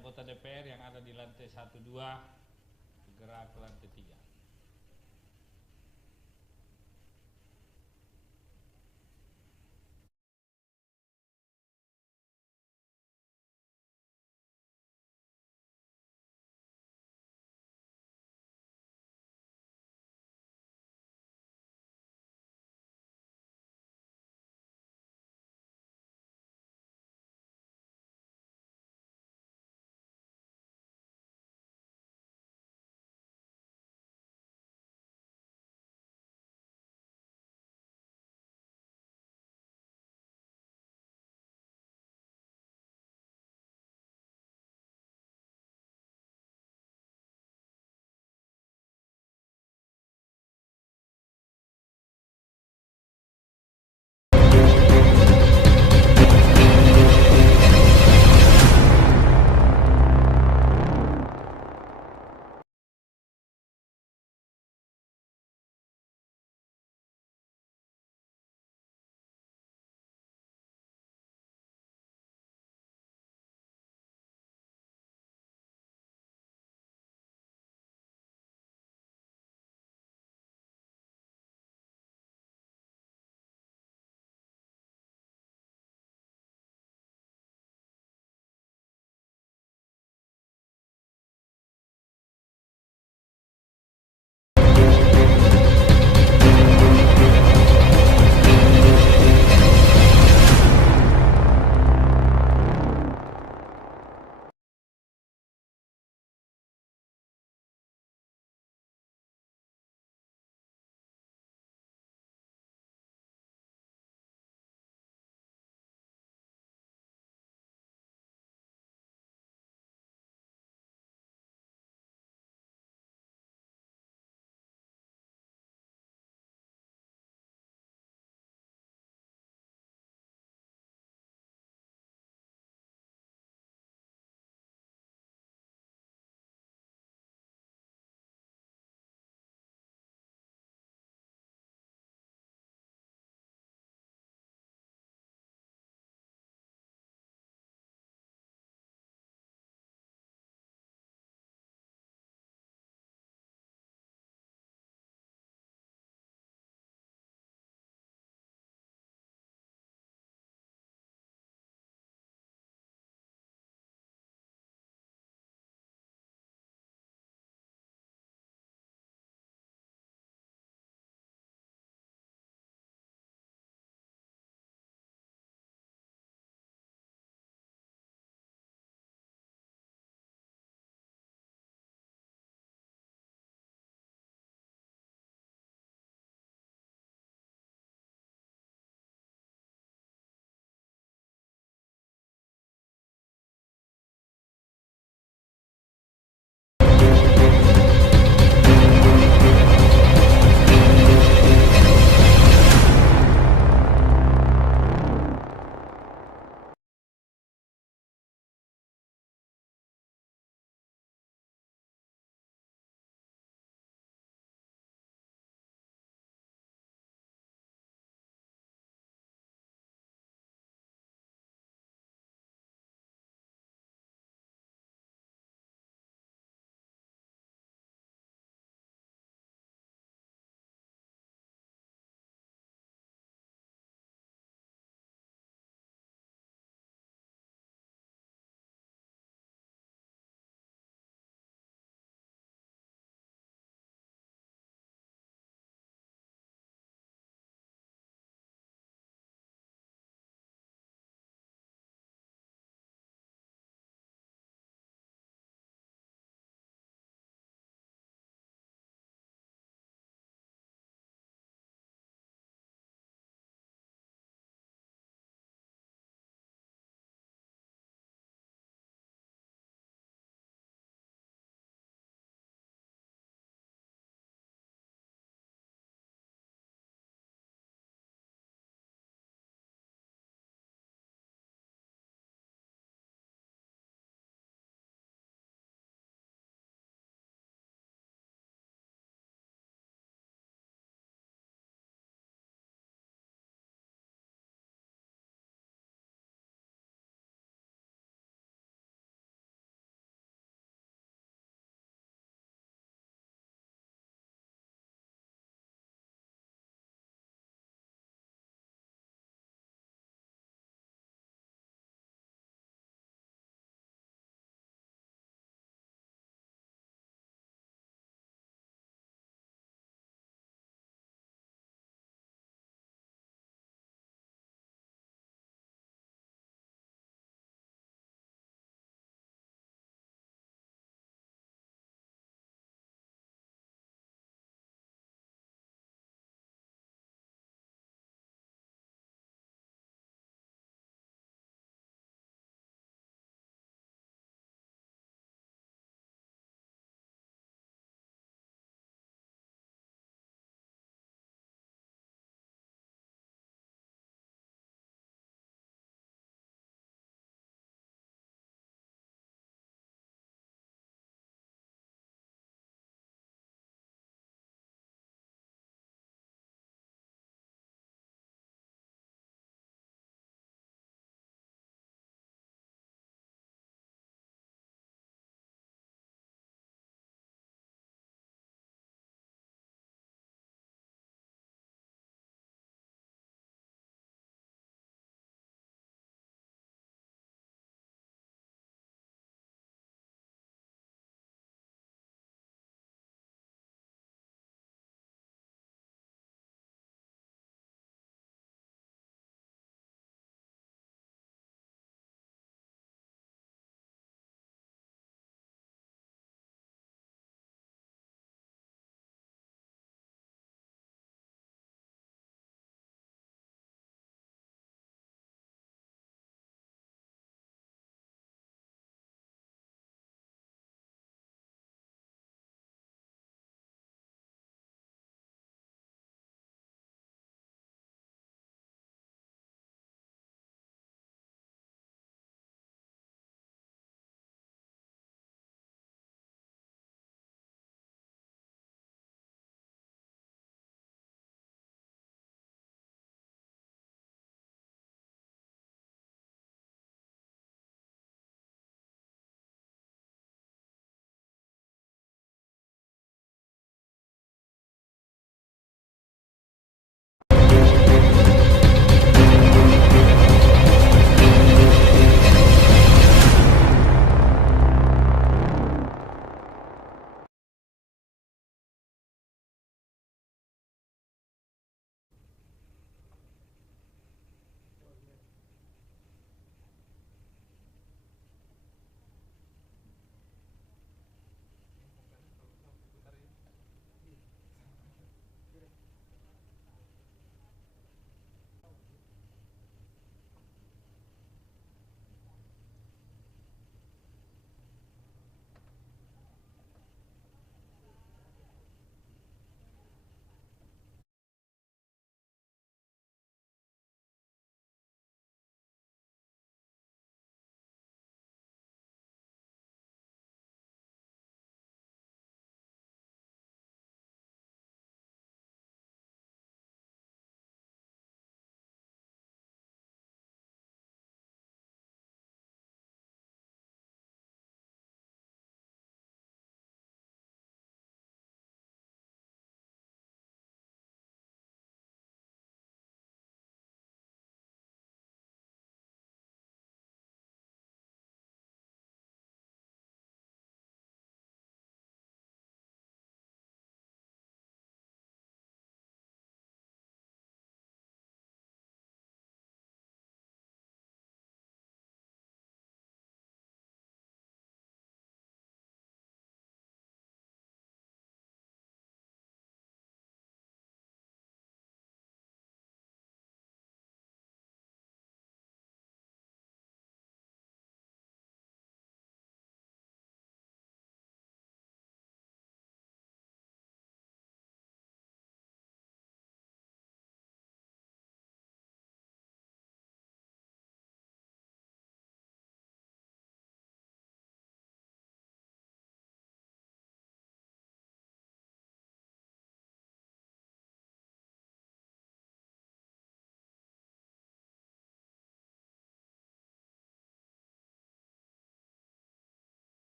anggota DPR yang ada di lantai 1 2 segera ke lantai 3.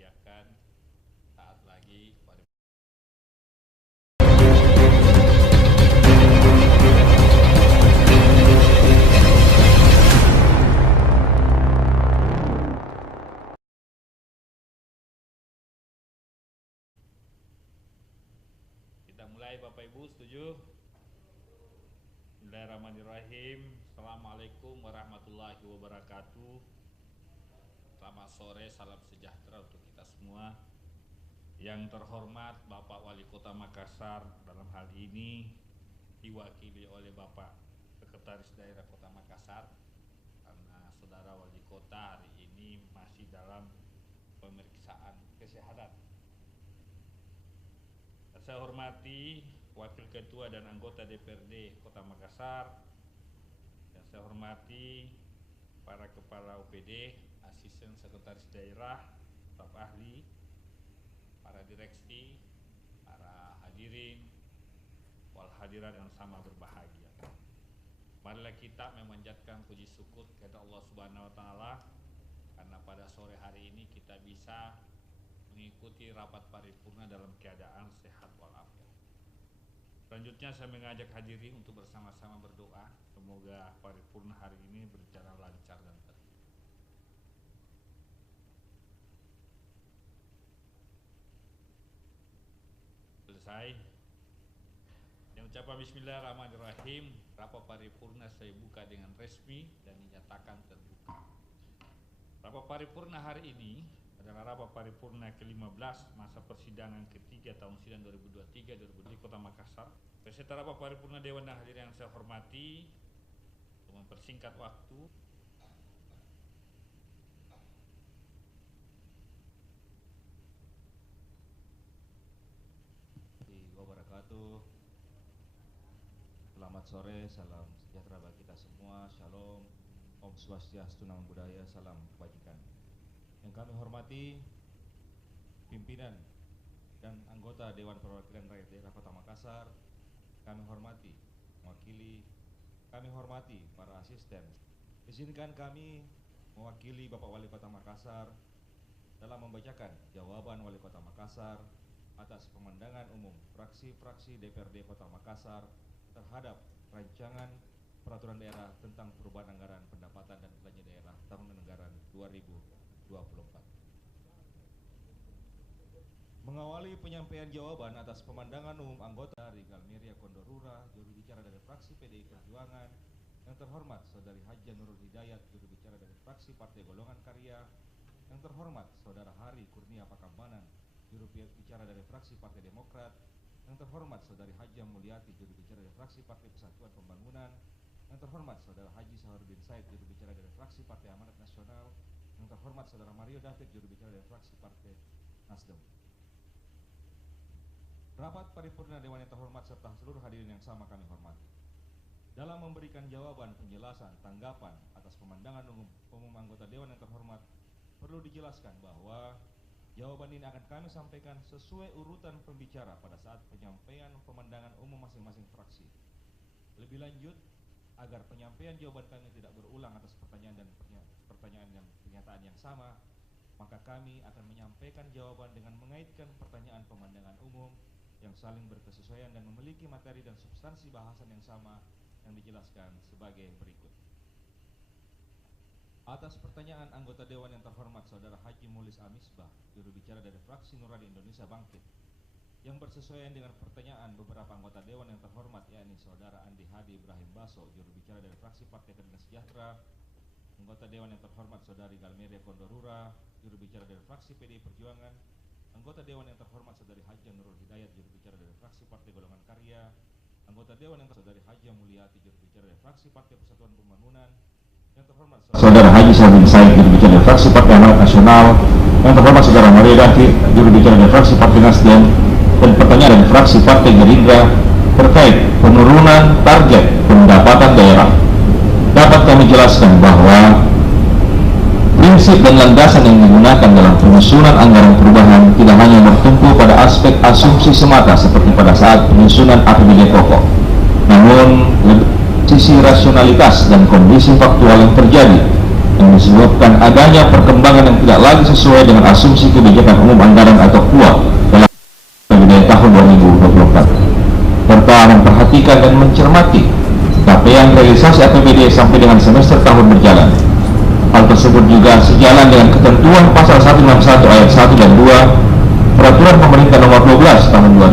sediakan saat lagi kita mulai. Bapak Ibu setuju? Bismillahirrahmanirrahim. Assalamualaikum warahmatullahi wabarakatuh. Selamat sore, salam sejahtera untuk kita semua. Yang terhormat Bapak Wali Kota Makassar, dalam hal ini diwakili oleh Bapak Sekretaris Daerah Kota Makassar, karena Saudara Wali Kota hari ini masih dalam pemeriksaan kesehatan. Saya hormati Wakil Ketua dan anggota DPRD Kota Makassar, dan saya hormati para Kepala OPD, Asisten Sekretaris Daerah, staf ahli, para direksi, para hadirin, wal hadirat yang sama berbahagia. Marilah kita memanjatkan puji syukur kepada Allah Subhanahu wa Ta'ala, karena pada sore hari ini kita bisa mengikuti rapat paripurna dalam keadaan sehat walafiat. Selanjutnya saya mengajak hadirin untuk bersama-sama berdoa, semoga paripurna hari ini berjalan lancar dan tertib. Selesai. Yang ucapan Bismillahirrahmanirrahim, rapat paripurna saya buka dengan resmi dan dinyatakan terbuka. Rapat paripurna hari ini adalah rapat paripurna ke-15 masa persidangan ketiga tahun sidang 2023-2024 Kota Makassar. Peserta rapat paripurna Dewan dan hadirin yang saya hormati, untuk mempersingkat waktu, wabarakatuh. Selamat sore, salam sejahtera bagi kita semua. Shalom, Om Swastiastu, Namo Buddhaya, salam kebajikan. Yang kami hormati pimpinan dan anggota Dewan Perwakilan Rakyat Daerah Kota Makassar, kami hormati mewakili, kami hormati para asisten. Izinkan kami mewakili Bapak Wali Kota Makassar dalam membacakan jawaban Wali Kota Makassar atas pemandangan umum fraksi-fraksi DPRD Kota Makassar terhadap rancangan peraturan daerah tentang perubahan anggaran pendapatan dan belanja daerah tahun anggaran 2024. Mengawali penyampaian jawaban atas pemandangan umum anggota dari Galmeria Kondorura, juru bicara dari fraksi PDI Perjuangan, yang terhormat Saudari Haja Nurul Hidayat, juru bicara dari fraksi Partai Golongan Karya, yang terhormat Saudara Hari Kurnia Pakambanan, juru bicara dari fraksi Partai Demokrat, yang terhormat Saudari Haja Mulyati, juru bicara dari fraksi Partai Persatuan Pembangunan, yang terhormat Saudara Haji Saharudin Said, juru bicara dari fraksi Partai Amanat Nasional, yang terhormat Saudara Mario David, juru bicara dari fraksi Partai Nasdem. Rapat paripurna Dewan yang terhormat serta seluruh hadirin yang sama kami hormati. Dalam memberikan jawaban, penjelasan, tanggapan atas pemandangan umum anggota Dewan yang terhormat, perlu dijelaskan bahwa jawaban ini akan kami sampaikan sesuai urutan pembicara pada saat penyampaian pemandangan umum masing-masing fraksi. Lebih lanjut, agar penyampaian jawaban kami tidak berulang atas pertanyaan dan pernyataan yang sama, maka kami akan menyampaikan jawaban dengan mengaitkan pertanyaan pemandangan umum yang saling berkesesuaian dan memiliki materi dan substansi bahasan yang sama yang dijelaskan sebagai berikut. Atas pertanyaan anggota Dewan yang terhormat Saudara Haji Mulis Amisbah, juru bicara dari fraksi Nurani Indonesia Bangkit, yang bersesuaian dengan pertanyaan beberapa anggota Dewan yang terhormat, yakni Saudara Andi Hadi Ibrahim Baso, juru bicara dari fraksi Partai Keadilan Sejahtera, anggota Dewan yang terhormat Saudari Galmeria Kondorura, juru bicara dari fraksi PDI Perjuangan, anggota Dewan yang terhormat Saudari Haja Nurul Hidayat, juru bicara dari fraksi Partai Golongan Karya, anggota Dewan yang terhormat Saudari Haja Mulyati, juru bicara dari fraksi Partai Persatuan Pembangunan, yang terhormat Saudara Haji Saharudin Said, juru bicara dari fraksi Partai Amanat Nasional, yang terhormat Saudara Mario David, juru bicara dari fraksi Partai Nasdem, dan pertanyaan dari fraksi Partai Gerindra terkait penurunan target pendapatan daerah. Dapat kami jelaskan bahwa prinsip dan landasan yang digunakan dalam penyusunan anggaran perubahan tidak hanya bertumpu pada aspek asumsi semata seperti pada saat penyusunan APBD pokok, namun sisi rasionalitas dan kondisi faktual yang terjadi yang disebabkan adanya perkembangan yang tidak lagi sesuai dengan asumsi kebijakan umum anggaran atau KUA dalam APBD tahun 2024, serta memperhatikan dan mencermati capaian realisasi APBD sampai dengan semester tahun berjalan. Hal tersebut juga sejalan dengan ketentuan pasal 161 ayat 1 dan 2 Peraturan Pemerintah Nomor 12 Tahun 2000